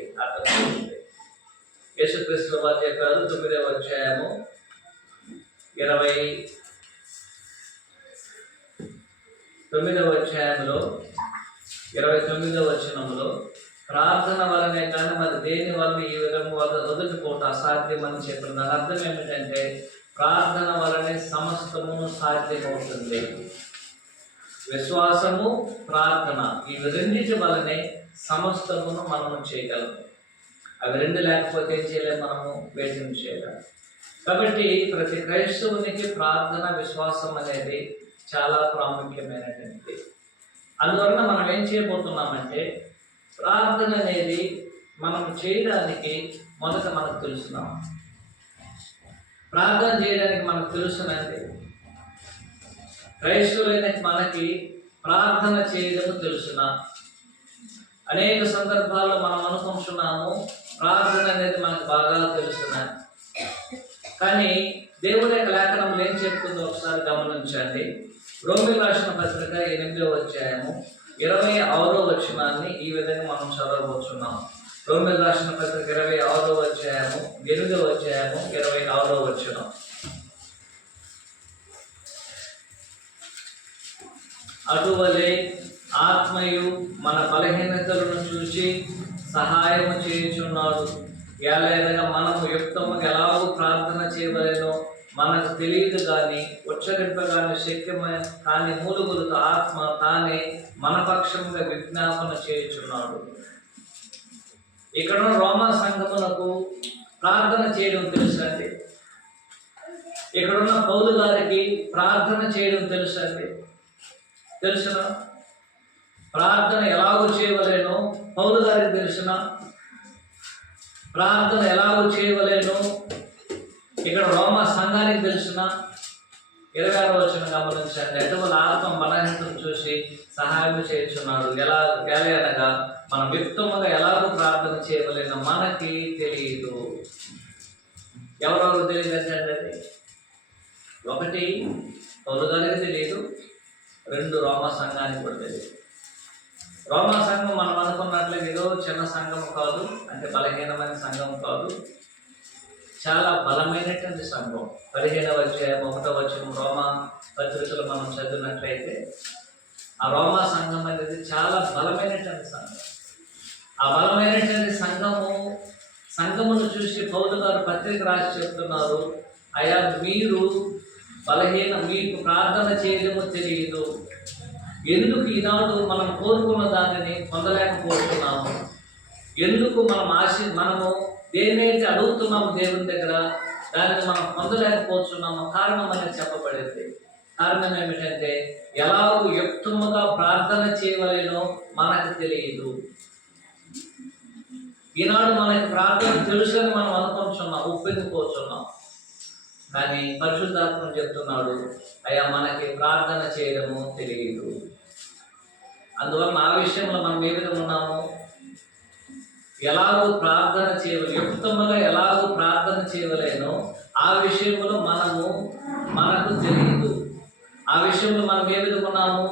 మనకి అర్థమవుతుంది. యేసుక్రీస్తు వారు చెప్పారు 9వ అధ్యాయము 29వ అధ్యాయంలో 29వ వచనంలో ప్రార్థన వలనే కానీ మరి దేని వల్ల ఈ విధంగా వదులుకోవటం అసాధ్యమని చెప్పిన దాని అర్థం ఏమిటంటే ప్రార్థన వలనే సమస్తము సాధ్యమవుతుంది. విశ్వాసము, ప్రార్థన ఈ రెండింటి వలనే సమస్తమును మనము చేయగలము. అవి రెండు లేకపోతే ఏం చేయలేము, మనము వేటిని చేయలేము. కాబట్టి ప్రతి క్రైస్తవునికి ప్రార్థన, విశ్వాసం అనేది చాలా ప్రాముఖ్యమైనటువంటిది. అందువలన మనం ఏం చేయబోతున్నామంటే ప్రార్థన అనేది మనం చేయడానికి మొదట మనకు తెలుసున్నాం. ప్రార్థన చేయడానికి మనకు తెలుసునండి. క్రైస్తవులైన మనకి ప్రార్థన చేయడము తెలుసునా? అనేక సందర్భాల్లో మనం అనుకుంటున్నాము ప్రార్థన అనేది మనకు బాగా తెలుసునా. కానీ దేవుని యొక్క లేఖనంలో ఏం చెప్తుందో ఒకసారి గమనించండి. రోమీయులకు రాసిన పత్రిక 8వ అధ్యాయము 26వ వచనాన్ని ఈ విధంగా మనం చదవబోతున్నాం. రోమీయులకు రాసిన పత్రిక 26వ అధ్యాయము 8వ అధ్యాయము 26వ వచనం. అటువలే ఆత్మయు మన బలహీనతలను చూసి సహాయము చేయుచున్నాడు. ఎలాగనగా మనము యుక్తముగా ఎలాగో ప్రార్థన చేయవలెనో మనకు తెలియదు కానీ ఉచ్చరింపగానే శక్యమైన కానీ మూలుగులతో ఆత్మ తానే మన పక్షంగా విజ్ఞాపన చేయుచున్నాడు. ఇక్కడ రోమా సంఘమునకు ప్రార్థన చేయడం తెలుసండి. ఇక్కడున్న పౌలు గారికి ప్రార్థన చేయడం తెలుసండి. తెలుసునా? ప్రార్థన ఎలాగో చేయవలేనో పౌలు గారికి తెలుసునా? ప్రార్థన ఎలాగో చేయవలేనో ఇక్కడ రోమా సంఘానికి తెలుసునా? 26వ వచనం గమనించండి. ఎటువంటి ఆత్మ బలహీనతను చూసి సహాయం చేయుచున్నాడు. అనగా మనం యుక్తముగా ఎలాగో ప్రార్థన చేయవలేనో మనకి తెలియదు. ఎవరెవరు తెలియదు అంటే ఒకటి పౌలు గారికి తెలియదు, 2 రోమా సంఘానికి కూడా తెలియదు. రోమా సంఘం మనం అనుకున్నట్లయితే ఏదో చిన్న సంఘం కాదు, అంటే బలహీనమైన సంఘం కాదు, చాలా బలమైనటువంటి సంఘం. 15వ అధ్యాయం 1వ వచనం రోమా పత్రికలు మనం చదివినట్లయితే ఆ రోమా సంఘం అనేది చాలా బలమైనటువంటి సంఘం. ఆ బలమైనటువంటి సంఘమును చూసి పౌలు గారు పత్రిక రాసి చెప్తున్నారు, అయ్యా మీరు మీకు ప్రార్థన చేయడము తెలియదు. ఎందుకు ఈనాడు మనం కోరుకున్న దానిని పొందలేకపోతున్నాము? ఎందుకు మనము దేన్నైతే అడుగుతున్నాము దేవుని దగ్గర దానిని మనం పొందలేకపోతున్నాము? కారణం అనేది చెప్పబడింది. కారణం ఏమిటంటే ఎలాగో యుక్తముగా ప్రార్థన చేయవలేనో మనకు తెలియదు. ఈనాడు మనకి ప్రార్థన తెలుసని మనం అనుకుంటున్నాం, ఒప్పించుకోవచ్చున్నాం. కానీ పరిశుద్ధాత్మ చెప్తున్నాడు, అయ్యా మనకి ప్రార్థన చేయడము తెలియదు. అందువల్ల ఆ విషయంలో మనం ఏ విధంగా ఉన్నాము? ఎలాగో ప్రార్థన చేయవలే, యుక్తముగా ఎలాగో ప్రార్థన చేయవలేనో ఆ విషయంలో మనకు తెలియదు. ఆ విషయంలో మనం ఏ విధంగా ఉన్నాము?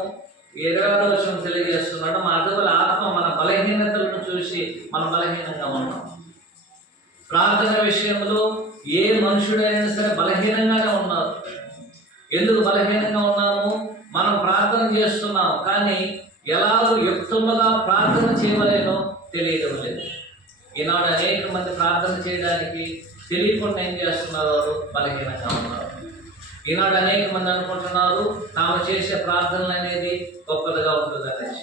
26వ వచనం తెలియజేస్తున్నాడు, మా అదువల ఆత్మ మన బలహీనతలను చూసి మనం బలహీనంగా ఉన్నాం. ప్రార్థన విషయంలో ఏ మనుషుడైనా సరే బలహీనంగానే ఉన్నారు. ఎందుకు బలహీనంగా ఉన్నాము? మనం ప్రార్థన చేస్తున్నాం కానీ ఎలాగో యుక్తముగా ప్రార్థన చేయవలేనో తెలియడం లేదు. ఈనాడు అనేక మంది ప్రార్థన చేయడానికి తెలియకుండా ఏం చేస్తున్నారు? బలహీనంగా ఉన్నారు. ఈనాడు అనేక మంది అనుకుంటున్నారు తాము చేసే ప్రార్థనలు అనేది గొప్పదిగా ఉంటుంది అనేసి.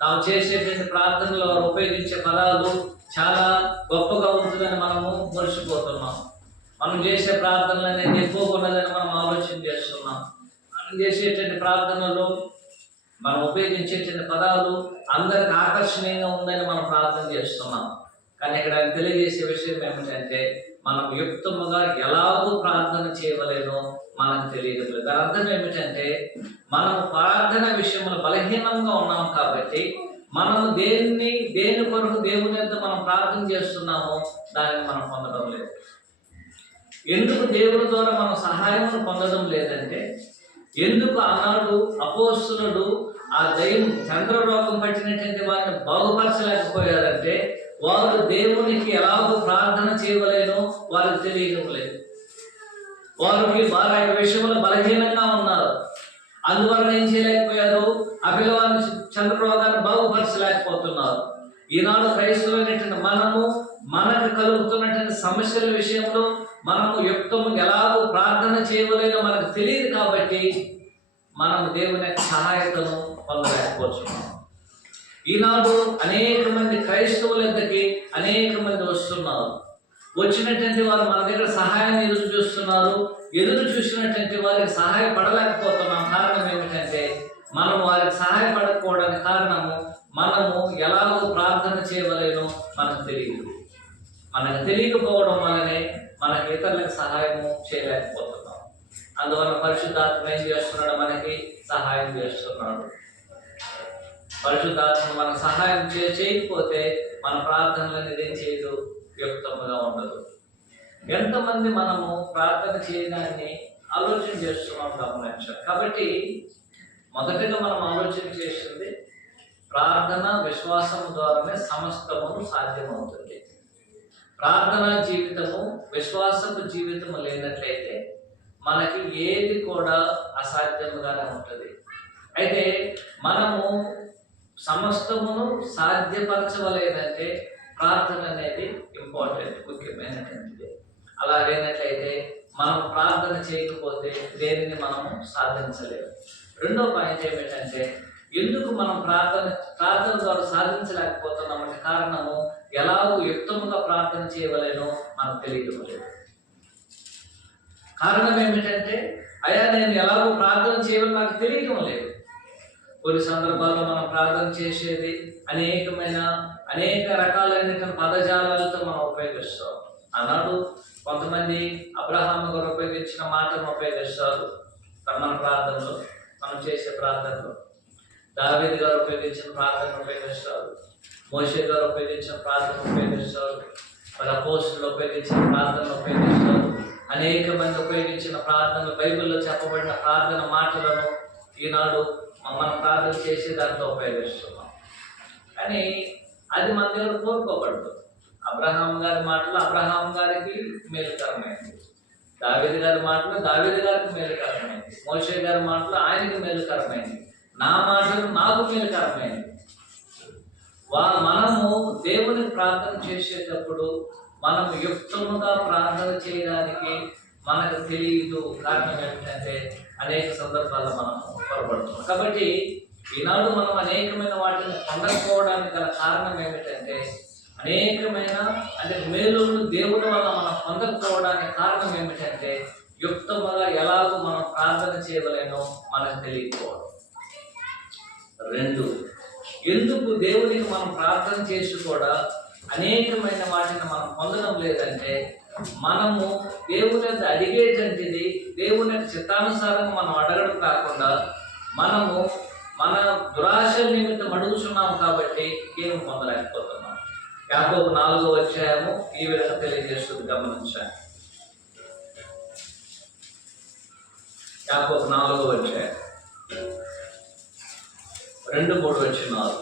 తాము చేసేటువంటి ప్రార్థనలో ఉపయోగించే పదాలు చాలా గొప్పగా ఉంటుందని మనము మర్చిపోతున్నాం. మనం చేసే ప్రార్థనలు అనేది ఎక్కువగా ఉన్నదని మనం ఆలోచన చేస్తున్నాం. మనం చేసేటువంటి ప్రార్థనలో మనం ఉపయోగించేటువంటి పదాలు అందరికి ఆకర్షణీయంగా ఉందని మనం ప్రార్థన చేస్తున్నాం. కానీ ఇక్కడ తెలియజేసే విషయం ఏమిటంటే మనం యుక్తముగా ఎలాగో ప్రార్థన చేయవలేనో మనకు తెలియదు. దాని అర్థం ఏమిటంటే మనం ప్రార్థన విషయంలో బలహీనంగా ఉన్నాం కాబట్టి మనము దేని కొరకు దేవుని యొక్క మనం ప్రార్థన చేస్తున్నామో దానిని మనం పొందడం లేదు. ఎందుకు దేవుని ద్వారా మనం సహాయం పొందడం లేదంటే, ఎందుకు ఆనాడు అపోస్తులుడు ఆ దయ్యం చంద్రరోగం పట్టినటువంటి వారిని బాగుపరచలేకపోయారంటే వారు దేవునికి ఎలాగో ప్రార్థన చేయవలేనో వారికి తెలియడం లేదు. వారికి వారి యొక్క విషయంలో బలహీనంగా ఉన్నారు. అందువలన ఏం చేయలేకపోయారు, ఆ పిల్లవారిని చంద్రరోగాన్ని బాగుపరచలేకపోతున్నారు. ఈనాడు క్రైస్తవులైనటువంటి మనకు కలుగుతున్నటువంటి సమస్యల విషయంలో మనము యుక్తము ఎలాగో ప్రార్థన చేయవలేనో మనకు తెలియదు కాబట్టి మనము దేవుని యొక్క సహాయతను పొందలేకపోతున్నాం. ఈనాడు అనేక మంది క్రైస్తవుల దగ్గరికి అనేక మంది వస్తున్నారు. వచ్చినటువంటి వారు మన దగ్గర సహాయాన్ని ఎదురు చూస్తున్నారు. ఎదురు చూసినటువంటి వారికి సహాయపడలేకపోతున్నాం. కారణం ఏమిటంటే మనం వారికి సహాయపడకపోవడానికి కారణము మనము ఎలాగో ప్రార్థన చేయవలేనో మనకు తెలియదు. మనకు తెలియకపోవడం వల్లనే మనకి ఇతరులకు సహాయము చేయలేకపోతున్నాం. అందువల్ల పరిశుద్ధాత్మ ఏం చేస్తున్నాడు, మనకి సహాయం చేస్తున్నాడు. పరిశుద్ధాత్మ మనకు సహాయం చేయకపోతే మన ప్రార్థనలు అనేది ఏం చేయదు, యుక్తముగా ఉండదు. ఎంతమంది మనము ప్రార్థన చేయడాన్ని ఆలోచన చేస్తున్నాం గమనించాలి. కాబట్టి మొదటగా మనం ఆలోచన చేసింది ప్రార్థన విశ్వాసం ద్వారానే సమస్తము సాధ్యమవుతుంది. ప్రార్థనా జీవితము విశ్వాసపు జీవితము లేనట్లయితే మనకి ఏది కూడా అసాధ్యముగానే ఉంటుంది. అయితే మనము సమస్తమును సాధ్యపరచవలేదంటే ప్రార్థన అనేది ఇంపార్టెంట్, ముఖ్యమైనటువంటిది. అలాగైనట్లయితే మనం ప్రార్థన చేయకపోతే దేనిని మనము సాధించలేము. రెండో పాయింట్ ఏమిటంటే ఎందుకు మనం ప్రార్థన ద్వారా సాధించలేకపోతున్నామంటే కారణము ఎలాగో యుక్తముగా ప్రార్థన చేయవలేనో మనకు తెలియడం లేదు. కారణం ఏమిటంటే అయ్యా నేను ఎలాగో ప్రార్థన చేయవని నాకు తెలియడం లేదు. కొన్ని సందర్భాల్లో మనం ప్రార్థన చేసేది అనేక రకాలైనటువంటి పదజాలాలతో మనం ఉపయోగిస్తాం. ఆనాడు కొంతమంది అబ్రహాము గారు ఉపయోగించిన మాటను ఉపయోగిస్తారు మన ప్రార్థనలో, మనం చేసే ప్రార్థనలో. దావీదు గారు ఉపయోగించిన ప్రార్థన ఉపయోగిస్తారు, మోషే గారు ఉపయోగించిన ప్రార్థన ఉపయోగిస్తారు, వాళ్ళ అపోస్తులు ఉపయోగించిన ప్రార్థనలు ఉపయోగిస్తారు. అనేక మంది ఉపయోగించిన ప్రార్థనలు, బైబిల్లో చెప్పబడిన ప్రార్థన మాటలను ఈనాడు మనం ప్రార్థన చేసే దాంట్లో ఉపయోగిస్తున్నాం. కానీ అది మన దగ్గర కోరుకోబడదు. అబ్రహాం గారి మాటలు అబ్రహాం గారికి మేలుకరమైంది, దావీదు గారి మాటలు దావీదు గారికి మేలుకరమైంది, మోషే గారి మాటలు ఆయనకి మేలుకరమైంది, నా మాటలు నాకు మేలుకరమైంది. మనము దేవుని ప్రార్థన చేసేటప్పుడు మనం యుక్తముగా ప్రార్థన చేయడానికి మనకు తెలియదు. కారణం ఏమిటంటే అనేక సందర్భాల్లో మనం పొరపడుతున్నాం. కాబట్టి ఈనాడు మనం అనేకమైన వాటిని పొందకపోవడానికి గల కారణం ఏమిటంటే అనేకమైన మేలులు దేవుని వల్ల మనం పొందకపోవడానికి కారణం ఏమిటంటే యుక్తముగా ఎలాగో మనం ప్రార్థన చేయవలేనో మనకు తెలియకపోవడం. రెండు, ఎందుకు దేవునికి మనం ప్రార్థన చేసి కూడా అనేకమైన వాటిని మనం పొందడం లేదంటే మనము దేవుని అడిగేటంటిది దేవుని చిత్తానుసారం మనం అడగడం కాకుండా మనము మన దురాశ నిమిత్తం అడుగుతున్నాము కాబట్టి ఏమి పొందలేకపోతున్నాం. యాకోబు 4వ అధ్యాయము ఈ విధంగా తెలియజేస్తుంది, గమనించాలి. యాకోబు 4వ అధ్యాయం 2-3 వచనాలు.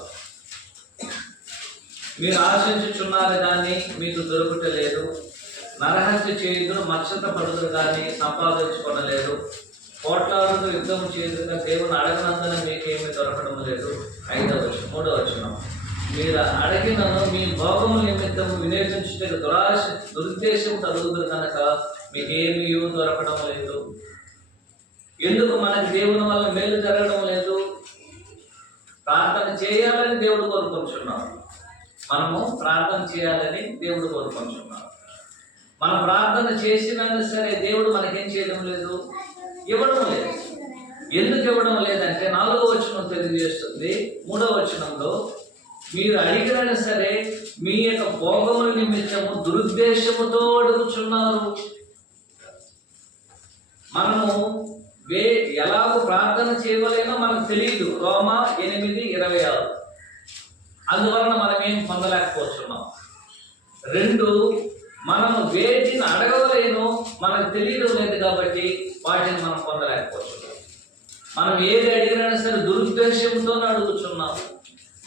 మీరు ఆశించుచున్నారు కానీ మీకు దొరుకుటలేదు, నరహత్య చేయుదురు మత్సత పడుదురు కానీ సంపాదించుకొనలేదు, కోట్లాడుతూ యుద్ధము చేయుదురుగా దేవుని అడగనందున మీకేమీ దొరకడం లేదు. 3వ వచనం. మీరు అడిగినను మీ భోగము నిమిత్తము వినియోగించుటకు దురుద్దేశం కలుగుదురు కనుక మీకేమీ దొరకడం లేదు. ఎందుకు మనకి దేవుని వల్ల మేలు జరగడం లేదు? ప్రార్థన చేయాలని దేవుడు కోరుకుంటున్నాం. మనము ప్రార్థన చేయాలని దేవుడు కోరుకుంటున్నాం. మనం ప్రార్థన చేసినా సరే దేవుడు మనకేం చేయడం లేదు, ఇవ్వడం లేదు. ఎందుకు ఇవ్వడం లేదంటే 4వ వచనం తెలియజేస్తుంది. 3వ వచనంలో మీరు అడిగినా సరే మీ యొక్క భోగముల నిమిత్తము దురుద్దేశముతో అడుగుచున్నారు. మనము ఎలాగో ప్రార్థన చేయవలేనో మనకు తెలియదు. రోమా 8:26. అందువలన మనం ఏం పొందలేకపోతున్నాం. 2, మనము వేటిని అడగవలేనో మనకు తెలియడం లేదు కాబట్టి వాటిని మనం పొందలేకపోతున్నాం. మనం ఏది అడిగినా సరే దురుద్దేశంతో అడుగుతున్నాం.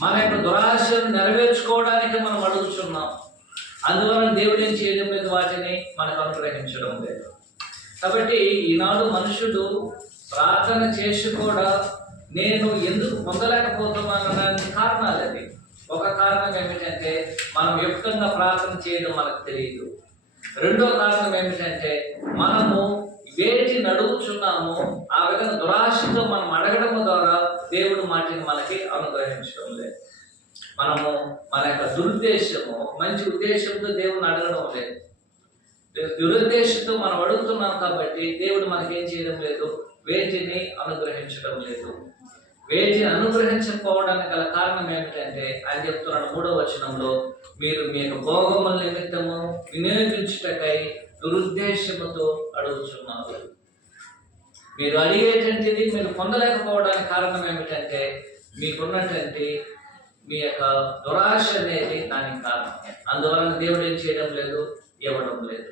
మన యొక్క దురాశను నెరవేర్చుకోవడానికి మనం అడుగుతున్నాం. అందువలన దేవుడు ఏం చేయడం లేదు, వాటిని మనకు అనుగ్రహించడం లేదు. కాబట్టి ఈనాడు మనుషుడు ప్రార్థన చేసి కూడా నేను ఎందుకు పొందలేకపోతున్నాను అనడానికి కారణాలు అది. ఒక కారణం ఏమిటంటే మనం యుక్తంగా ప్రార్థన చేయడం మనకు తెలియదు. రెండో కారణం ఏమిటంటే మనము వేటిని అడుగుతున్నామో ఆ విధంగా దురాశతో మనం అడగడం ద్వారా దేవుడు మాటిని మనకి అనుగ్రహించడం లేదు. మనము మన యొక్క దురుద్దేశము, మంచి ఉద్దేశంతో దేవుడిని అడగడం లేదు. దురుద్దేశంతో మనం అడుగుతున్నాం కాబట్టి దేవుడు మనకేం చేయడం లేదు, వేటిని అనుగ్రహించడం లేదు. వేటిని అనుగ్రహించకపోవడానికి గల కారణం ఏమిటంటే ఆయన చెప్తున్నాడు 3వ వచనంలో, మీరు మీ యొక్క భోగముల నిమిత్తము వినియోగించుటకై దురుద్దేశముతో అడుగుతున్నారు. మీరు అడిగేటువంటిది మీరు పొందలేకపోవడానికి కారణం ఏమిటంటే మీకున్నటువంటి మీ యొక్క దురాశ అనేది దానికి కారణం. అందువలన దేవుడు ఏం చేయడం లేదు, ఇవ్వడం లేదు.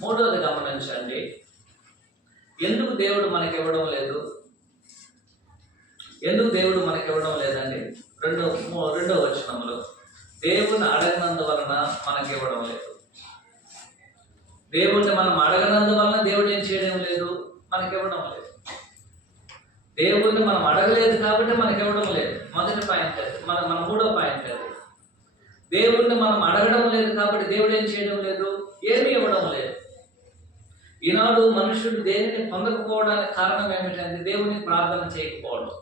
మూడవది గమనించండి, ఎందుకు దేవుడు మనకి ఇవ్వడం లేదు? ఎందుకు దేవుడు మనకి ఇవ్వడం లేదండి? రెండో వచనంలో దేవుని అడగనందువలన మనకి ఇవ్వడం లేదు. దేవుడిని మనం అడగనందువలన దేవుడు ఏం చేయడం లేదు, మనకి ఇవ్వడం లేదు. దేవుడిని మనం అడగలేదు కాబట్టి మనకి ఇవ్వడం లేదు. మొదటి పాయింట్ అది. మన మూడో పాయింట్ అది. దేవుడిని మనం అడగడం లేదు కాబట్టి దేవుడు ఏం చేయడం లేదు, ఏమీ ఇవ్వడం లేదు. ఈనాడు మనుషుడు దేనిని పొందకపోవడానికి కారణం ఏమిటంటే దేవునికి ప్రార్థన చేయకపోవడం.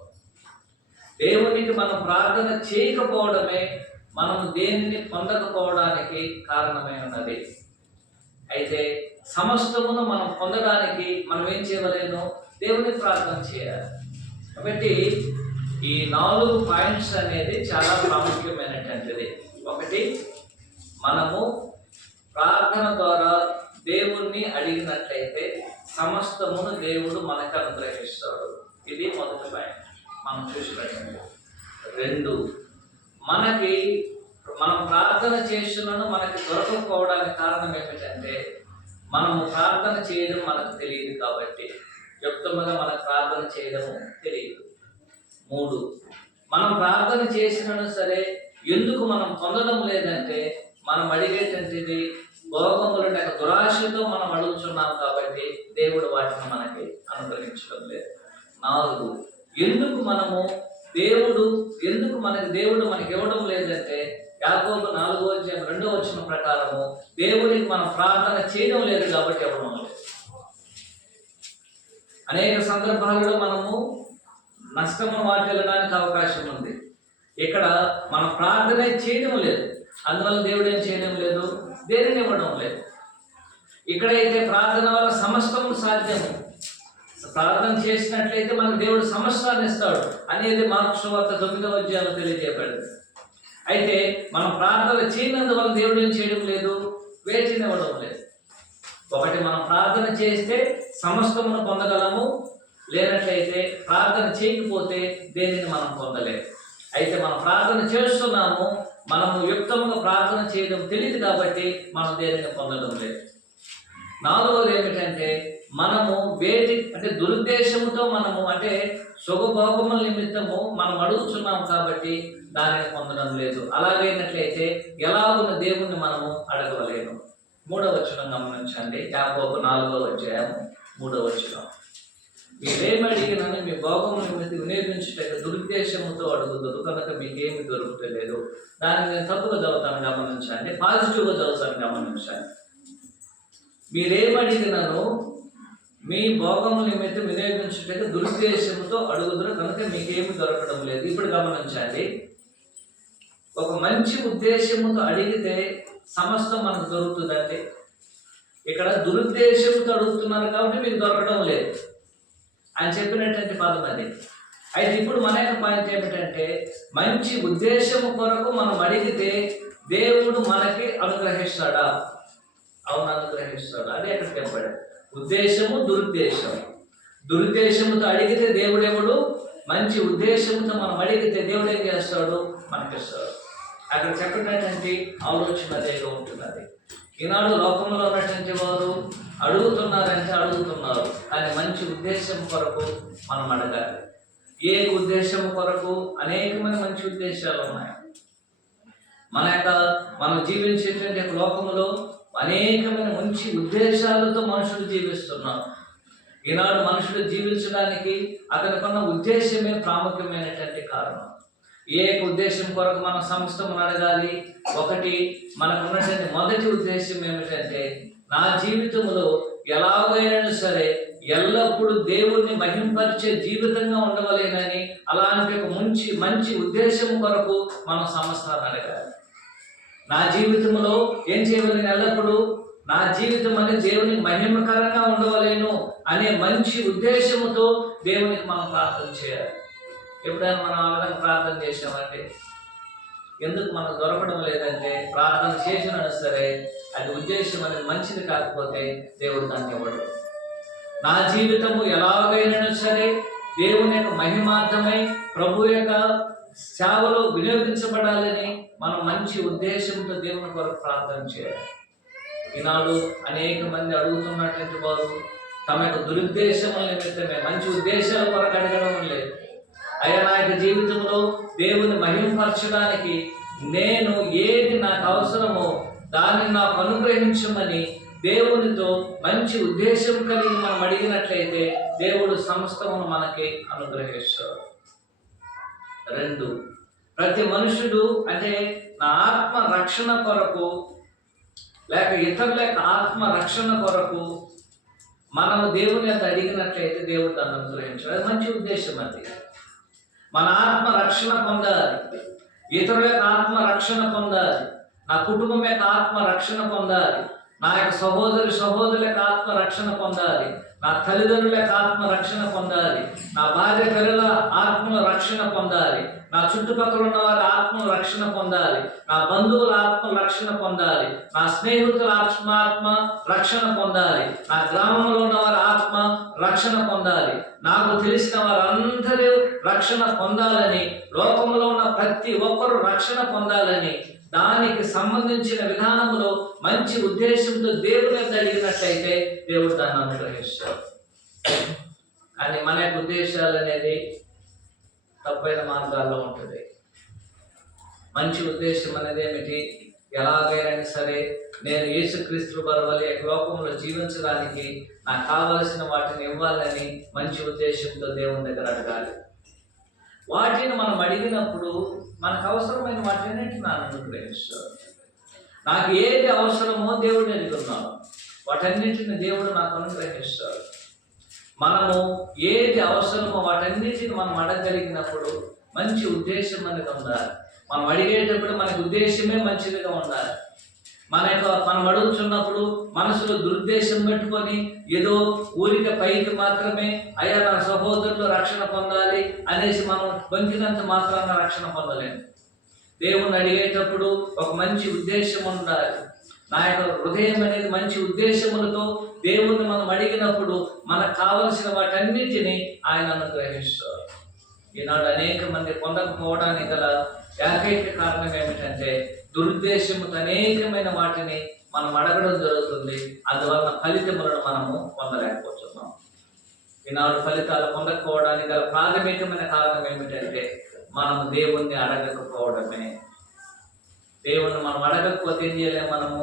దేవునికి మనం ప్రార్థన చేయకపోవడమే మనం దేనిని పొందకపోవడానికి కారణమై ఉన్నది. అయితే సమస్తమును మనం పొందడానికి మనం ఏం చేయవలేను, దేవునికి ప్రార్థన చేయాలి. కాబట్టి ఈ 4 పాయింట్స్ అనేది చాలా ప్రాముఖ్యమైనటువంటిది. ఒకటి, మనము ప్రార్థన ద్వారా దేవుణ్ణి అడిగినట్లయితే సమస్తమును దేవుడు మనకు అనుగ్రహిస్తాడు. ఇది మొదటి పాయింట్ మనం చూసినట్లయితే. 2, మనం ప్రార్థన చేస్తున్నాను మనకి దొరకకపోవడానికి కారణం ఏమిటంటే మనము ప్రార్థన చేయడం మనకు తెలియదు కాబట్టి, యుక్తముగా మనకు ప్రార్థన చేయడము తెలియదు. 3, మనం ప్రార్థన చేసినను సరే ఎందుకు మనం పొందడం లేదంటే మనం అడిగేటువంటిది భోగముల యొక్క దురాశతో మనం అడుగుతున్నాం కాబట్టి దేవుడు వాటిని మనకి అనుగ్రహించడం లేదు. 4, ఎందుకు దేవుడు మనకి ఇవ్వడం లేదంటే యాకోబు 4వ అధ్యాయం 2వ వచనం ప్రకారము దేవుడికి మనం ప్రార్థన చేయడం లేదు కాబట్టి ఇవ్వడం లేదు. అనేక సందర్భాలలో మనము నష్టము వాటిల్లడానికి అవకాశం ఉంది. ఇక్కడ మనం ప్రార్థనే చేయడం లేదు, అందువల్ల దేవుడు ఏం చేయడం లేదు, దేనిని ఇవ్వడం లేదు. ఇక్కడైతే ప్రార్థన వల్ల సమస్తము సాధ్యము. ప్రార్థన చేసినట్లయితే మనకు దేవుడు సమస్తాన్ని ఇస్తాడు అనేది మార్కు సువార్త 9వ అధ్యాయంలో తెలియజేయబడింది. అయితే మనం ప్రార్థన చేయనందువల్ల దేవుడు ఏం చేయడం లేదు, వేటిని ఇవ్వడం లేదు. ఒకటి, మనం ప్రార్థన చేస్తే సమస్తమును పొందగలము, లేనట్లయితే ప్రార్థన చేయకపోతే దేనిని మనం పొందలేము. అయితే మనం ప్రార్థన చేస్తున్నాము, మనము యుక్తముగా ప్రార్థన చేయడం తెలియదు కాబట్టి మనం దేనిని పొందడం లేదు. 4వది ఏమిటంటే మనము దురుద్దేశముతో మనము సుఖభోగముల నిమిత్తము మనం అడుగుతున్నాం కాబట్టి దానిని పొందడం లేదు. అలాగైనట్లయితే ఎలాగున్న దేవుణ్ణి మనము అడగలేము. 3వ వచనం గమనించండి, యాకోబు 4వ అధ్యాయం 3వ వచనం. మీరేమి అడిగినని మీ భోగముల నిమిత్తం వినియోగించుటకు దురుద్దేశముతో అడుగుదురు కనుక మీకేమి దొరుకుతలేదు. దాన్ని నేను తప్పుగా చదువుతాను గమనించండి, పాజిటివ్గా చదువుతాను గమనించండి. మీరేమడిగినను మీ భోగముల నిమిత్తం వినియోగించుటకు దురుద్దేశముతో అడుగుదురు కనుక మీకేమి దొరకడం లేదు. ఇప్పుడు గమనించండి, ఒక మంచి ఉద్దేశముతో అడిగితే సమస్తం మనకు దొరుకుతుందండి. ఇక్కడ దురుద్దేశంతో అడుగుతున్నారు కాబట్టి మీకు దొరకడం లేదు అని చెప్పినటువంటి పదం అది. అయితే ఇప్పుడు మన యొక్క పాయింట్ ఏమిటంటే మంచి ఉద్దేశము కొరకు మనం అడిగితే దేవుడు మనకి అనుగ్రహిస్తాడా? అవును, అనుగ్రహిస్తాడు. అదే అక్కడ చెప్పాడు. ఉద్దేశము, దురుద్దేశముతో అడిగితే దేవుడెవడు? మంచి ఉద్దేశంతో మనం అడిగితే దేవుడు ఏం చేస్తాడు? మనకిస్తాడు. అక్కడ చెప్పినటువంటి ఆలోచన అదేగా ఉంటున్నది. ఈనాడు లోకంలో ఉన్నటువంటి వారు అడుగుతున్నారు, కానీ మంచి ఉద్దేశం కొరకు మనం అడగాలి. ఏ ఉద్దేశం కొరకు అనేకమైన మంచి ఉద్దేశాలు ఉన్నాయి. మనం జీవించేటువంటి లోకములో అనేకమైన మంచి ఉద్దేశాలతో మనుషులు జీవిస్తున్నారు. ఈనాడు మనుషులు జీవించడానికి అతనికున్న ఉద్దేశమే ప్రాముఖ్యమైనటువంటి కారణం. ఏ ఉద్దేశం కొరకు మనం సమస్తము అడగాలి? ఒకటి, మనకున్నటువంటి మొదటి ఉద్దేశం ఏమిటంటే, నా జీవితంలో ఎలాగైనా సరే ఎల్లప్పుడూ దేవుణ్ణి మహింపరిచే జీవితంగా ఉండవలేనని, అలాంటి ఒక మంచి ఉద్దేశం కొరకు మనం సమస్తాన్ని అడగాలి. నా జీవితంలో ఏం చేయవలేను? ఎల్లప్పుడూ నా జీవితం అనేది దేవునికి మహిమకరంగా ఉండవలేను అనే మంచి ఉద్దేశంతో దేవునికి మనం ప్రార్థన చేయాలి. ఎప్పుడైనా మనం ఆ విధంగా ప్రార్థన చేసామంటే, ఎందుకు మనకు దొరకడం లేదంటే, ప్రార్థన చేసినా సరే అది ఉద్దేశం అనేది మంచిది కాకపోతే దేవుడు దాన్ని ఇవ్వడు. నా జీవితము ఎలాగైనా సరే దేవుని యొక్క మహిమార్థమై ప్రభు యొక్క సేవలో వినియోగించబడాలని మనం మంచి ఉద్దేశంతో దేవుని కొరకు ప్రార్థన చేయాలి. ఈనాడు అనేక మంది అడుగుతున్నటువంటి వారు తమ యొక్క దురుద్దేశముల నిమిత్తమే, మంచి ఉద్దేశాల కొరకు అడగడం లేదు. అయ్యా, నా యొక్క జీవితంలో దేవుని మహిమపరచడానికి నేను ఏది నాకు అవసరమో దాన్ని నాకు అనుగ్రహించమని దేవునితో మంచి ఉద్దేశం కలిగి మనం అడిగినట్లయితే దేవుడు సమస్తమును మనకి అనుగ్రహిస్తాడు. 2, ప్రతి మనుషుడు అంటే నా ఆత్మ రక్షణ కొరకు లేక ఇతరుల యొక్క ఆత్మ రక్షణ కొరకు మనము దేవుని యొక్క అడిగినట్లయితే దేవుడు దాన్ని అనుగ్రహించాడు. అది మంచి ఉద్దేశం. అది మన ఆత్మ రక్షణ పొందాలి, ఇతరుల యొక్క ఆత్మ రక్షణ పొందాలి, నా కుటుంబం యొక్క ఆత్మ రక్షణ పొందాలి, నా యొక్క సహోదరుల యొక్క ఆత్మ రక్షణ పొందాలి, నా తల్లిదండ్రుల యొక్క ఆత్మ రక్షణ పొందాలి, నా భార్య పిల్లల ఆత్మల రక్షణ పొందాలి, నా చుట్టుపక్కల ఉన్న వారి ఆత్మల రక్షణ పొందాలి, నా బంధువుల ఆత్మ రక్షణ పొందాలి, నా స్నేహితుల ఆత్మ రక్షణ పొందాలి, నా గ్రామంలో ఉన్న వారి ఆత్మ రక్షణ పొందాలి, నాకు తెలిసిన వారందరూ రక్షణ పొందాలని, లోకంలో ఉన్న ప్రతి ఒక్కరూ రక్షణ పొందాలని, దానికి సంబంధించిన విధానంలో మంచి ఉద్దేశంతో దేవుని అడిగినట్లయితే దేవుడు దాన్ని అనుగ్రహిస్తాడు. కానీ మన యొక్క ఉద్దేశాలు అనేది తప్పైన మార్గాల్లో ఉంటుంది. మంచి ఉద్దేశం అనేది ఏమిటి? ఎలాగైనా సరే నేను యేసుక్రీస్తు వలె లోకంలో జీవించడానికి నాకు కావలసిన వాటిని ఇవ్వాలని మంచి ఉద్దేశంతో దేవుని దగ్గర అడగాలి. వాటిని మనం అడిగినప్పుడు మనకు అవసరమైన వాటిని నాకు అనుగ్రహిస్తాడు. నాకు ఏది అవసరమో దేవుడు అడుగుతున్నాను, వాటన్నిటిని దేవుడు నాకు అనుగ్రహిస్తాడు. మనము ఏది అవసరమో వాటన్నిటిని మనం అడగలిగినప్పుడు మంచి ఉద్దేశం అనేది ఉండాలి. మనం అడిగేటప్పుడు మనకు ఉద్దేశమే మంచిదిగా ఉండాలి. మనం అడుగుతున్నప్పుడు మనసులో దురుద్దేశం పెట్టుకొని ఏదో ఊరిక పైకి మాత్రమే అయ్యా నా సహోదరులు రక్షణ పొందాలి అనేసి మనం పొందినంత మాత్రాన రక్షణ పొందలేము. దేవుణ్ణి అడిగేటప్పుడు ఒక మంచి ఉద్దేశం ఉండాలి. నా యొక్క హృదయం అనేది మంచి ఉద్దేశములతో దేవుణ్ణి మనం అడిగినప్పుడు మనకు కావలసిన వాటన్నిటిని ఆయన అనుగ్రహిస్తారు. ఈనాడు అనేక మంది పొందకపోవడానికి గల ఏకైక కారణం ఏమిటంటే దురుద్దేశముతో అనేకమైన వాటిని మనం అడగడం జరుగుతుంది. అందువలన ఫలితములను మనము పొందలేకపోతున్నాం. ఈనాడు ఫలితాలు పొందకపోవడానికి గల ప్రాథమికమైన కారణం ఏమిటంటే మనం దేవుణ్ణి అడగకపోవడమే. దేవుణ్ణి మనం అడగకపోతే ఏం చేయలేము, మనము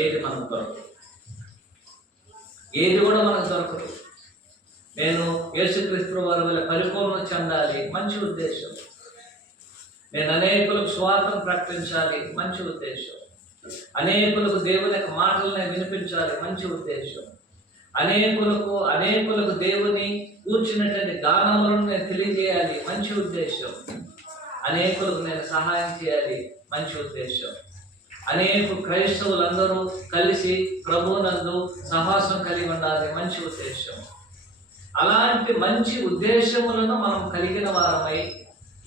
ఏది మనకు దొరకదు, ఏది కూడా మనకు దొరకదు. నేను యేసుక్రీస్తు వలె పరిపూర్ణ చెందాలి, మంచి ఉద్దేశం. నేను అనేకులకు స్వార్థం ప్రకటించాలి, మంచి ఉద్దేశం. అనేకులకు దేవుని యొక్క మాటలను వినిపించాలి, మంచి ఉద్దేశం. అనేకులకు దేవుని కూర్చున్నటువంటి గానములను నేను తెలియజేయాలి, మంచి ఉద్దేశం. అనేకులకు నేను సహాయం చేయాలి, మంచి ఉద్దేశం. అనేక క్రైస్తవులందరూ కలిసి ప్రభువునందు సహవాసం కలిగి ఉండాలి, మంచి ఉద్దేశం. అలాంటి మంచి ఉద్దేశములను మనం కలిగిన వారమై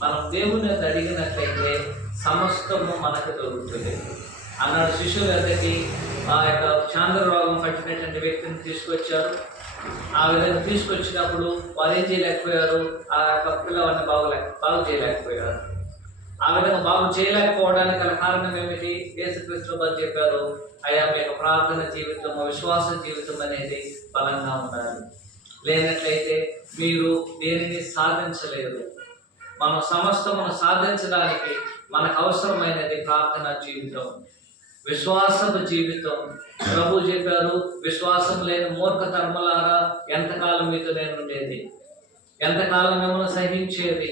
మనం దేవుని అడిగినట్లయితే సమస్తము మనకు దొరుకుతుంది. అన్నాడు శిష్యుల దగ్గరికి ఆ యొక్క చాంద్రరోగం పట్టినటువంటి వ్యక్తిని తీసుకొచ్చారు. ఆ విధంగా తీసుకొచ్చినప్పుడు వారు ఏం చేయలేకపోయారు, ఆ యొక్క పిల్లవాడిని బాగు చేయలేకపోయారు. ఆ విధంగా బాగు చేయలేకపోవడానికి గల కారణం ఏమిటి? యేసుక్రీస్తు వారు చెప్పారు, అయ్యా మీ యొక్క ప్రార్థన జీవితం, విశ్వాస జీవితం అనేది బలంగా ఉండాలి. లేనట్లయితే మీరు దేనిని సాధించలేరు. మనం సమస్తమును సాధించడానికి మనకు అవసరమైనది ప్రార్థనా జీవితం, విశ్వాసపు జీవితం. ప్రభు చెప్పారు, విశ్వాసం లేని మూర్ఖ ధర్మలారా ఎంతకాలం మీతో నేను ఉండేది, ఎంతకాలం మిమ్మల్ని సహించేది.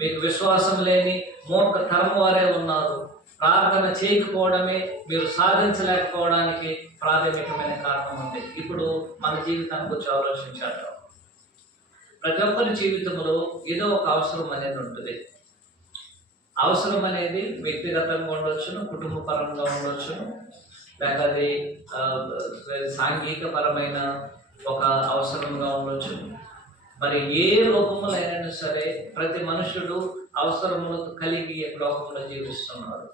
మీకు విశ్వాసం లేని మూర్ఖ ధర్మ వారే ఉన్నారు. ప్రార్థన చేయకపోవడమే మీరు సాధించలేకపోవడానికి ప్రాథమికమైన కారణం ఉంది. ఇప్పుడు మన జీవితాన్ని గురించి ఆలోచించాలి. ప్రతి ఒక్కరి జీవితంలో ఏదో ఒక అవసరం అనేది ఉంటుంది. అవసరం అనేది వ్యక్తిగతంగా ఉండొచ్చును, కుటుంబ పరంగా ఉండొచ్చును, లేక అది సాంఘిక పరమైన ఒక అవసరంగా ఉండొచ్చు. మరి ఏ రూపంలోనైనా సరే ప్రతి మనుషుడు అవసరములతో కలిగి లోకంలో జీవిస్తున్నాడు.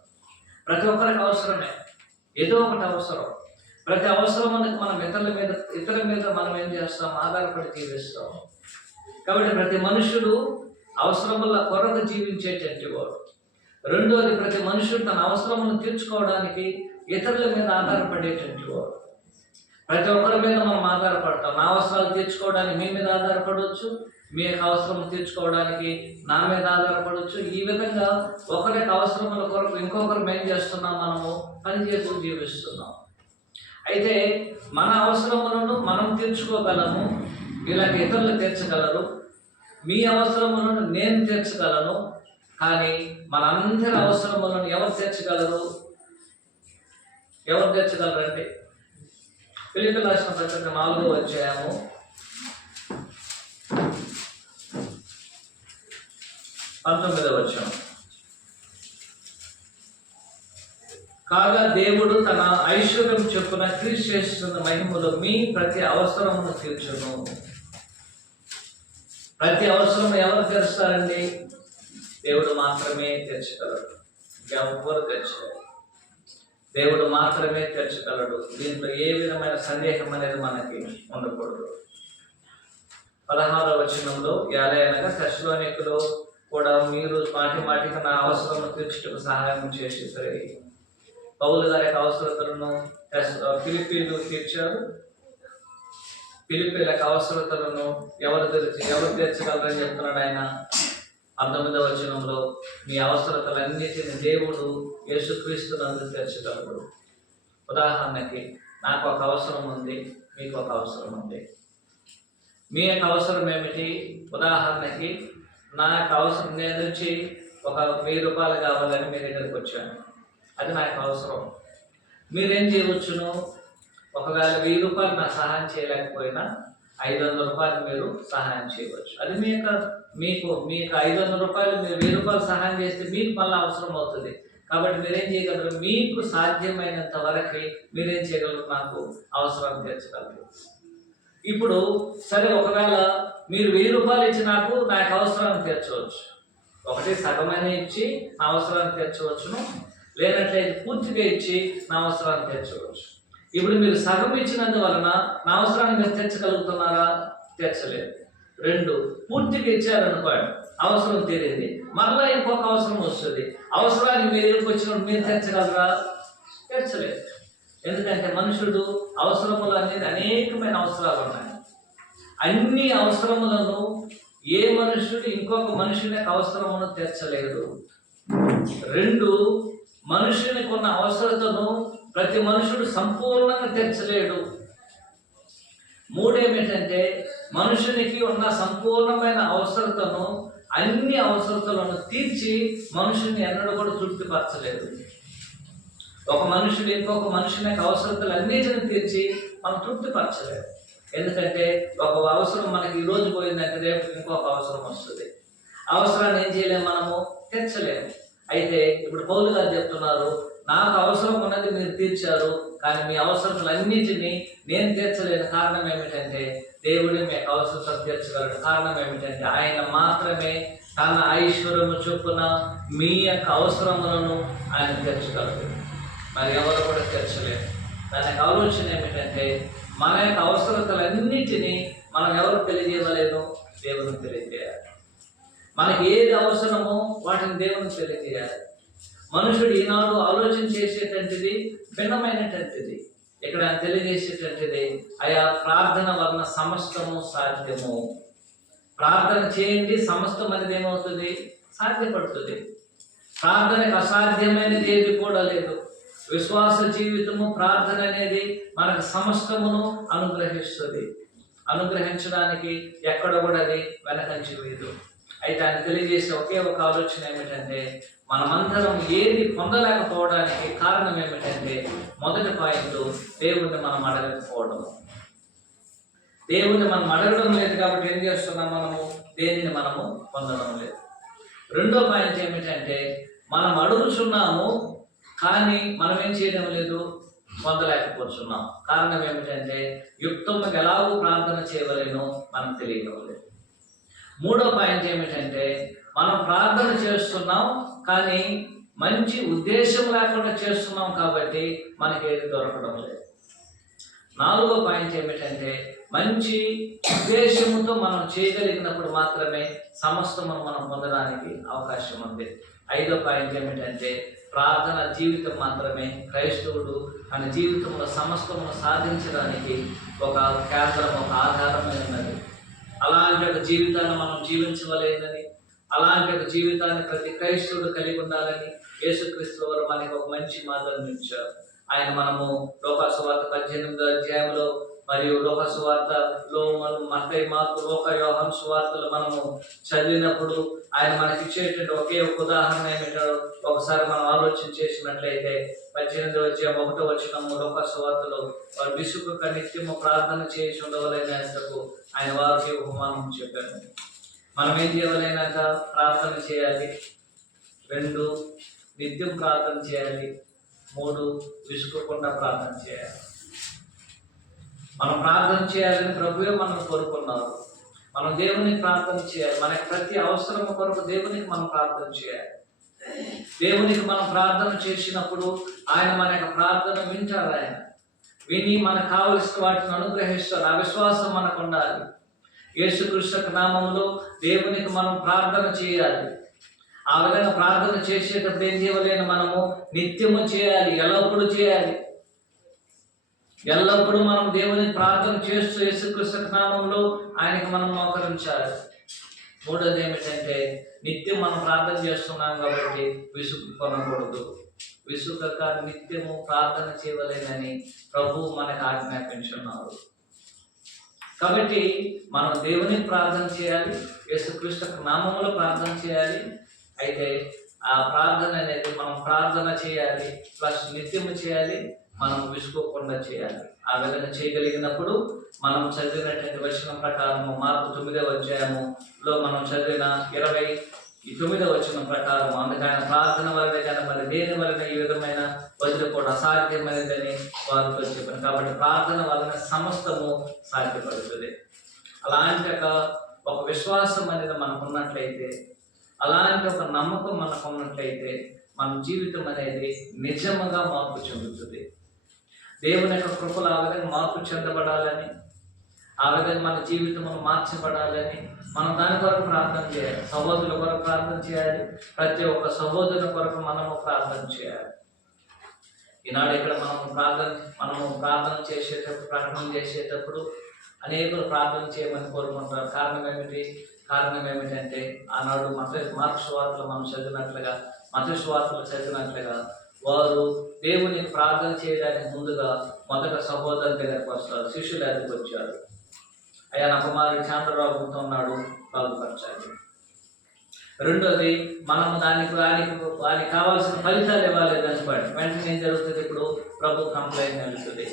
ప్రతి ఒక్కరికి అవసరమే, ఏదో ఒకటి అవసరం. ప్రతి అవసరం అనేది మనం ఇతరుల మీద మనం ఏం చేస్తాం, ఆధారపడి జీవిస్తాం. కాబట్టి ప్రతి మనుషుడు అవసరముల కొరకు జీవించేటటువంటి వాడు. రెండోది, ప్రతి మనుషుడు తన అవసరములను తీర్చుకోవడానికి ఇతరుల మీద ఆధారపడేటటువంటి వాడు. ప్రతి ఒక్కరి మీద మనం ఆధారపడతాం. నా అవసరాలు తీర్చుకోవడానికి మీ మీద ఆధారపడవచ్చు, మీ యొక్క అవసరం తీర్చుకోవడానికి నా మీద ఆధారపడవచ్చు. ఈ విధంగా ఒకరికి అవసరముల కొరకు ఇంకొకరు ఏం చేస్తున్నాం, మనము పనిచేస్తూ జీవిస్తున్నాం. అయితే మన అవసరములను మనం తీర్చుకోగలము, వీళ్ళకి ఇతరులు తీర్చగలరు. మీ అవసరములను నేను తీర్చగలను, కానీ మనందరి అవసరములను ఎవరు తీర్చగలరు? ఎవరు తీర్చగలరండి? ఫిలిప్పీయులకు రాసిన పత్రిక 4వ అధ్యాయము 19వ వచనం. కాగా దేవుడు తన ఐశ్వర్యం చొప్పున క్రీస్తు చేస్తున్న మహిమలో మీ ప్రతి అవసరమును తీర్చును. ప్రతి అవసరం ఎవరు తీరుస్తారండి? దేవుడు మాత్రమే తీర్చగలడు, ఎవరు తీర్చగలరు. దేవుడు మాత్రమే తీర్చగలడు. దీంట్లో ఏ విధమైన సందేహం అనేది మనకి ఉండకూడదు. 16వ వచనంలో అనగా తెస్సలోనికలో కూడా మీరు మాటికి నా అవసరము తీర్చుటకు సహాయం చేసి పౌలు గారి యొక్క అవసరతలను ఫిలిప్పీలు తీర్చారు. ఫిలిప్పీల యొక్క అవసరతలను ఎవరు తీర్చగలరని చెప్తున్నాడు ఆయన. 19వ వచనంలో మీ అవసరతలన్నిటిని దేవుడు యేసుక్రీస్తు నందు తీర్చగలడు. ఉదాహరణకి, నాకు ఒక అవసరం ఉంది, మీకు ఒక అవసరం ఉంది. మీ యొక్క అవసరం ఏమిటి? ఉదాహరణకి, నా యొక్క అవసరం, నేను వచ్చి ఒక 1000 రూపాయలు కావాలని మీ దగ్గరికి వచ్చాను, అది నా యొక్క అవసరం. మీరేం చేయవచ్చును? ఒకవేళ 1000 రూపాయలు నాకు సహాయం చేయలేకపోయినా 500 రూపాయలు మీరు సహాయం చేయవచ్చు. అది మీకు 500 రూపాయలు, మీరు 1000 రూపాయలు సహాయం చేస్తే మీకు మళ్ళీ అవసరం అవుతుంది. కాబట్టి మీరేం చేయగలరు? మీకు సాధ్యమైనంత వరకు మీరేం చేయగలరు? నాకు అవసరం తీర్చగలరు. ఇప్పుడు సరే, ఒకవేళ మీరు 1000 రూపాయలు ఇచ్చి నాకు అవసరాన్ని తీర్చవచ్చు. ఒకటి సగమైన ఇచ్చి నా అవసరాన్ని తీర్చవచ్చును, లేనట్లయితే పూర్తిగా ఇచ్చి నా అవసరాన్ని తీర్చవచ్చు. ఇప్పుడు మీరు సగం ఇచ్చినందువలన నా అవసరాన్ని మీరు తీర్చగలుగుతున్నారా? తీర్చలేదు. 2, పూర్తిగా ఇచ్చారనుకోండి, అవసరం తీరింది, మరలా ఇంకొక అవసరం వస్తుంది. అవసరాన్ని మీరు వచ్చినప్పుడు మీరు తీర్చగలరా? తీర్చలేదు. ఎందుకంటే మనుషుడు అవసరములు అనేది అనేకమైన అవసరాలు ఉన్నాయి. అన్ని అవసరములను ఏ మనుషుడు ఇంకొక మనుషుని యొక్క అవసరమును తీర్చలేడు. 2, మనుషునికి ఉన్న అవసరతను ప్రతి మనుషుడు సంపూర్ణంగా తీర్చలేడు. 3 ఏమిటంటే, మనుషునికి ఉన్న సంపూర్ణమైన అవసరతను, అన్ని అవసరతలను తీర్చి మనుషుని ఎన్నడూ కూడా తృప్తిపరచలేదు. ఒక మనుషుడు ఇంకొక మనుషుని యొక్క అవసరతలన్నిటిని తీర్చి మనం తృప్తిపరచలేదు. ఎందుకంటే ఒక అవసరం మనకి ఈరోజు పోయిందంటే రేపు ఇంకొక అవసరం వస్తుంది. అవసరాన్ని ఏం చేయలేము, మనము తీర్చలేము. అయితే ఇప్పుడు పౌలు గారు చెప్తున్నారు, నాకు అవసరం ఉన్నది మీరు తీర్చారు, కానీ మీ అవసరతలన్నిటినీ నేను తీర్చలేని కారణం ఏమిటంటే, దేవుడే మీకు అవసరం తీర్చగలడు. కారణం ఏమిటంటే, ఆయన మాత్రమే తన ఐశ్వర్యము చొప్పున మీ యొక్క అవసరములను ఆయన తీర్చగలడు. మరి ఎవరు కూడా తీర్చలేరు. దానికి ఆలోచన ఏమిటంటే, మన యొక్క అవసరతలన్నిటినీ మనం ఎవరు తెలియజేయలేను? దేవునికి తెలియజేయాలి. మనకి ఏది అవసరమో వాటిని దేవునికి తెలియజేయాలి. మనుషుడు ఈనాడు ఆలోచన చేసేటటువంటిది భిన్నమైనటువంటిది. ఇక్కడ తెలియజేసేటటువంటిది, అయా ప్రార్థన వలన సమస్తము సాధ్యము. ప్రార్థన చేయండి, సమస్తం అనేది ఏమవుతుంది? సాధ్యపడుతుంది. ప్రార్థనకు అసాధ్యమైనది ఏది కూడా లేదు. విశ్వాస జీవితము, ప్రార్థన అనేది మనకు సమస్తమును అనుగ్రహిస్తుంది. అనుగ్రహించడానికి ఎక్కడ కూడా అది వెనకంచి వేయదు. అయితే ఆయన తెలియజేసే ఒకే ఒక ఆలోచన ఏమిటంటే, మనమందరం ఏది పొందలేకపోవడానికి కారణం ఏమిటంటే, మొదటి పాయింట్ దేవుణ్ణి మనం అడగకపోవడం. దేవుణ్ణి మనం అడగడం లేదు కాబట్టి ఏం చేస్తున్నాం? మనము దేనిని మనము పొందడం లేదు. రెండో పాయింట్ ఏమిటంటే, మనం అడుగుతున్నాము కానీ మనం ఏం చేయడం లేదు, పొందలేకపోతున్నాం. కారణం ఏమిటంటే, యుక్తంగా ఎలాగో ప్రార్థన చేయవలేనో మనకు తెలియడం లేదు. మూడో పాయింట్ ఏమిటంటే, మనం ప్రార్థన చేస్తున్నాం కానీ మంచి ఉద్దేశం లేకుండా చేస్తున్నాం కాబట్టి మనకి ఏది దొరకడం లేదు. నాలుగో పాయింట్ ఏమిటంటే, మంచి ఉద్దేశంతో మనం చేయగలిగినప్పుడు మాత్రమే సమస్తము మనం పొందడానికి అవకాశం ఉంది. ఐదో పాయింట్ ఏమిటంటే, ప్రార్థన జీవితం మాత్రమే క్రైస్తవుడు తన జీవితంలో సమస్తమును సాధించడానికి ఒక కేంద్రం, ఒక ఆధారమైనది. అలాంటి ఒక జీవితాన్ని మనం జీవించవలేదని, అలాంటి ఒక జీవితాన్ని ప్రతి క్రైస్తవుడు కలిగి ఉండాలని యేసుక్రీస్తు వారు మనకి ఒక మంచి మార్గాన్ని ఇచ్చారు. ఆయన మనము లోకాసు వార్త 18వ అధ్యాయంలో మరియు లోకాసు వార్తలో మనం మత్తయి, మార్కు, లూకా, యోహాను సువార్తలు మనము చదివినప్పుడు ఆయన మనకి ఇచ్చేటువంటి ఒకే ఒక ఉదాహరణ ఏమిటో ఒకసారి మనం ఆలోచన చేసినట్లయితే 18వ అధ్యాయం 1వ వచనము లోకాసు వార్తలో, వారు విసుగక నిత్యము ప్రార్థన చేసి ఉండవలైనందుకు ఆయన వారికి ఉపమానం చెప్పారు. మనం ఏం చేయవలైనాక? ప్రార్థన చేయాలి. 2, నిత్యం ప్రార్థన చేయాలి. 3, విసుగకుండా ప్రార్థన చేయాలి. మనం ప్రార్థన చేయాలని ప్రభువే మనం కోరుకున్నారు. మనం దేవునికి ప్రార్థన చేయాలి. మనకి ప్రతి అవసరం కొరకు దేవునికి మనం ప్రార్థన చేయాలి. దేవునికి మనం ప్రార్థన చేసినప్పుడు ఆయన మన యొక్క ప్రార్థన వింటారు. ఆయన విని మనకు కావలసిన వాటిని అనుగ్రహిస్తారు. ఆ విశ్వాసం మనకు ఉండాలి. యేసుక్రీస్తు నామములో దేవునికి మనం ప్రార్థన చేయాలి. ఆ విధంగా ప్రార్థన చేసేటప్పుడు ఏం చేయలేను? మనము నిత్యము చేయాలి, ఎల్లప్పుడూ చేయాలి. ఎల్లప్పుడూ మనం దేవునికి ప్రార్థన చేస్తూ యేసుక్రీస్తు నామములో ఆయనకి మనం మోకరించాలి. మూడోది ఏమిటంటే, నిత్యం మనం ప్రార్థన చేస్తున్నాం కాబట్టి విసుగు కొనకూడదు. విసుగక నిత్యము ప్రార్థన చేయవలేనని ప్రభువు మనకు ఆజ్ఞాపించున్నారు. కాబట్టి మనం దేవునికి ప్రార్థన చేయాలి, యేసుక్రీస్తు నామములో ప్రార్థన చేయాలి. అయితే ఆ ప్రార్థన అనేది మనం ప్రార్థన చేయాలి ప్లస్ నిత్యము చేయాలి, మనం విసుకోకుండా చేయాలి. ఆ విధంగా చేయగలిగినప్పుడు మనం చదివినటువంటి వచనం ప్రకారము మార్కు 9వ అధ్యాయములో మనం చదివిన 29వ వచనం ప్రకారం, అందుకని ప్రార్థన వలన కానీ మరి దేని వలన ఈ విధమైన వదిలిపోవడం అసాధ్యమైనదని వారితో చెప్పాను. కాబట్టి ప్రార్థన వలన సమస్తము సాధ్యపడుతుంది. అలాంటి ఒక విశ్వాసం అనేది మనకు ఉన్నట్లయితే, అలాంటి ఒక నమ్మకం మనకు ఉన్నట్లయితే మన జీవితం అనేది నిజముగా మార్పు చెందుతుంది. దేవుని యొక్క కృపలు ఆ విధంగా మార్పు చెందబడాలని, ఆ విధంగా మన జీవితమును మార్చబడాలని మనం దాని కొరకు ప్రార్థన చేయాలి. సహోదరుల కొరకు ప్రార్థన చేయాలి. ప్రతి ఒక్క సహోదరుల కొరకు మనము ప్రార్థన చేయాలి. ఈనాడు ఇక్కడ మనము ప్రార్థన చేసేటప్పుడు, ప్రకటన చేసేటప్పుడు అనేకులు ప్రార్థన చేయమని కోరుకుంటారు. కారణం ఏమిటంటే ఆనాడు మార్కు సువార్తలు మనం చదివినట్లుగా, మత్తయి సువార్తలు చదివినట్లుగా వారు దేవుని ప్రార్థన చేయడానికి ముందుగా మొదట సహోదరుల దగ్గరకు వస్తారు. శిష్యుల దగ్గరికి వచ్చారు. అయ్యా, నా కుమారుడు చంద్రబాబుతో ఉన్నాడు, బాగుపరచాలి. రెండోది, మనము వారికి కావాల్సిన ఫలితాలు ఇవ్వలేదు అనుకోండి. వెంటనే ఏం జరుగుతుంది? ఇప్పుడు ప్రభు కంప్లైంట్ వెళ్తుంది.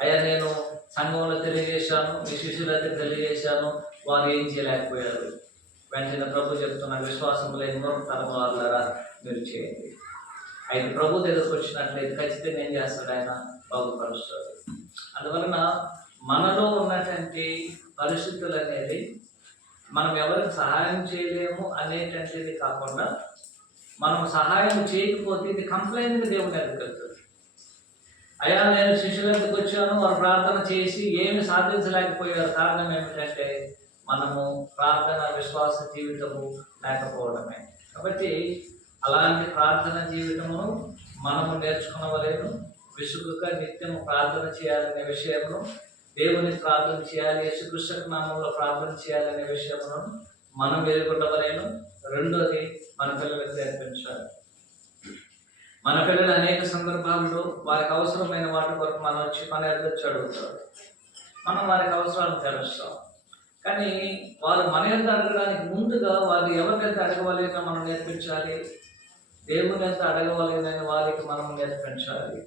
అయ్యా, నేను సంఘంలో తెలియజేశాను, మీ శిష్యుల దగ్గర తెలియజేశాను, వారు ఏం చేయలేకపోయారు. వెంటనే ప్రభు చెప్తున్న విశ్వాసం లేని మూర్ఖతరం వాళ్ళరా మీరు చేయండి. అయితే ప్రభు దగ్గరకు వచ్చినట్లయితే ఖచ్చితంగా ఏం చేస్తాడు? ఆయన బాగుపరుస్తాడు. అందువలన మనలో ఉన్నటువంటి పరిస్థితులు అనేది మనం ఎవరికి సహాయం చేయలేము అనేటువంటిది కాకుండా, మనం సహాయం చేయకపోతే ఇది కంప్లైంట్ దేవుని దగ్గరికి వెళ్తుంది. అయ్యా, నేను శిష్యుల దగ్గరికి వచ్చాను, వారు ప్రార్థన చేసి ఏమి సాధించలేకపోయారు. కారణం ఏమిటంటే మనము ప్రార్థన విశ్వాస జీవితము లేకపోవడమే. కాబట్టి అలాంటి ప్రార్థన జీవితమును మనము నేర్చుకునవలేను. విసుగుగా నిత్యము ప్రార్థన చేయాలనే విషయంలో దేవుని ప్రార్థన చేయాలి, యేసుకృష్ణ నామంలో ప్రార్థన చేయాలనే విషయంలో మనం ఎదుర్కొనవలేను. రెండోది, మన పిల్లలకు నేర్పించాలి. మన పిల్లలు అనేక సందర్భాల్లో వారికి అవసరమైన వాటి కొరకు మనం వచ్చి మన ఎదురు అడుగుతారు. మనం వారికి అవసరాలను తెలుస్తాం. కానీ వారు మన ఎంత అడగడానికి ముందుగా వారు ఎవరినైతే అడగవలేనో మనం నేర్పించాలి. దేవుని ఎంత అడగవలేనని వారికి మనం నేర్పించాలి.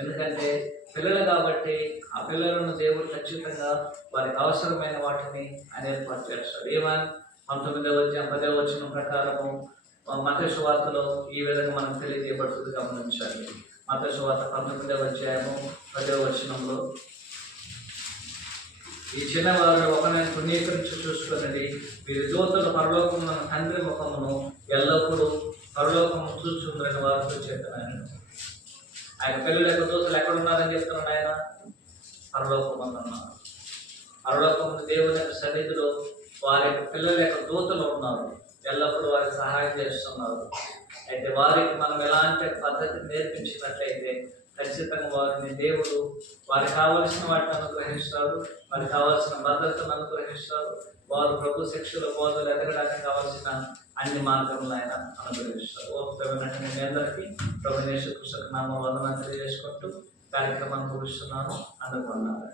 ఎందుకంటే పిల్లలు కాబట్టి ఆ పిల్లలను దేవుడు ఖచ్చితంగా వారికి అవసరమైన వాటిని ఆయన ఏర్పాటు చేస్తాడు. ఏమని 19వ అధ్యాయం 10వ వచనం ప్రకారము మత్తయి సువార్తలో ఈ విధంగా మనకు తెలియజేయబడుతుంది, గమనించాలి. మత్తయి సువార్త 19వ అధ్యాయము 10వ వచనంలో, ఈ చిన్నవారు ఒకరిని పుణ్యీకరించి చూసుకునండి, వీరి దూతలు పరలోకమున తండ్రి ముఖమును ఎల్లప్పుడూ పరలోకము చూస్తుందని వారితో చెప్పాను. ఆయన పిల్లల యొక్క దూతలు ఎక్కడున్నారని చెప్తున్నాడు ఆయన? పరలోకమున ఉన్నారు. పరలోకమున దేవుని యొక్క సన్నిధిలో వారి యొక్క పిల్లల యొక్క దూతలు ఉన్నారు, ఎల్లప్పుడూ వారికి సహాయం చేస్తున్నారు. అయితే వారికి మనం ఎలాంటి పద్ధతిని నేర్పించినట్లయితే ఖచ్చితంగా వారిని దేవుడు వారికి కావలసిన వాటిని అనుగ్రహిస్తాడు, వారికి కావలసిన భద్రతను అనుగ్రహిస్తాడు. వారు ప్రభు శిక్షల బోధలు ఎదగడానికి కావలసిన అన్ని మార్గములు ఆయన అనుగ్రహిస్తారు. ఓపికమైనటువంటి మీ అందరికీ ప్రభు యేసుక్రీస్తు నామమున వందనాలు తెలియజేసుకుంటూ కార్యక్రమాన్ని ముగిస్తున్నాను. అందుకున్నాను.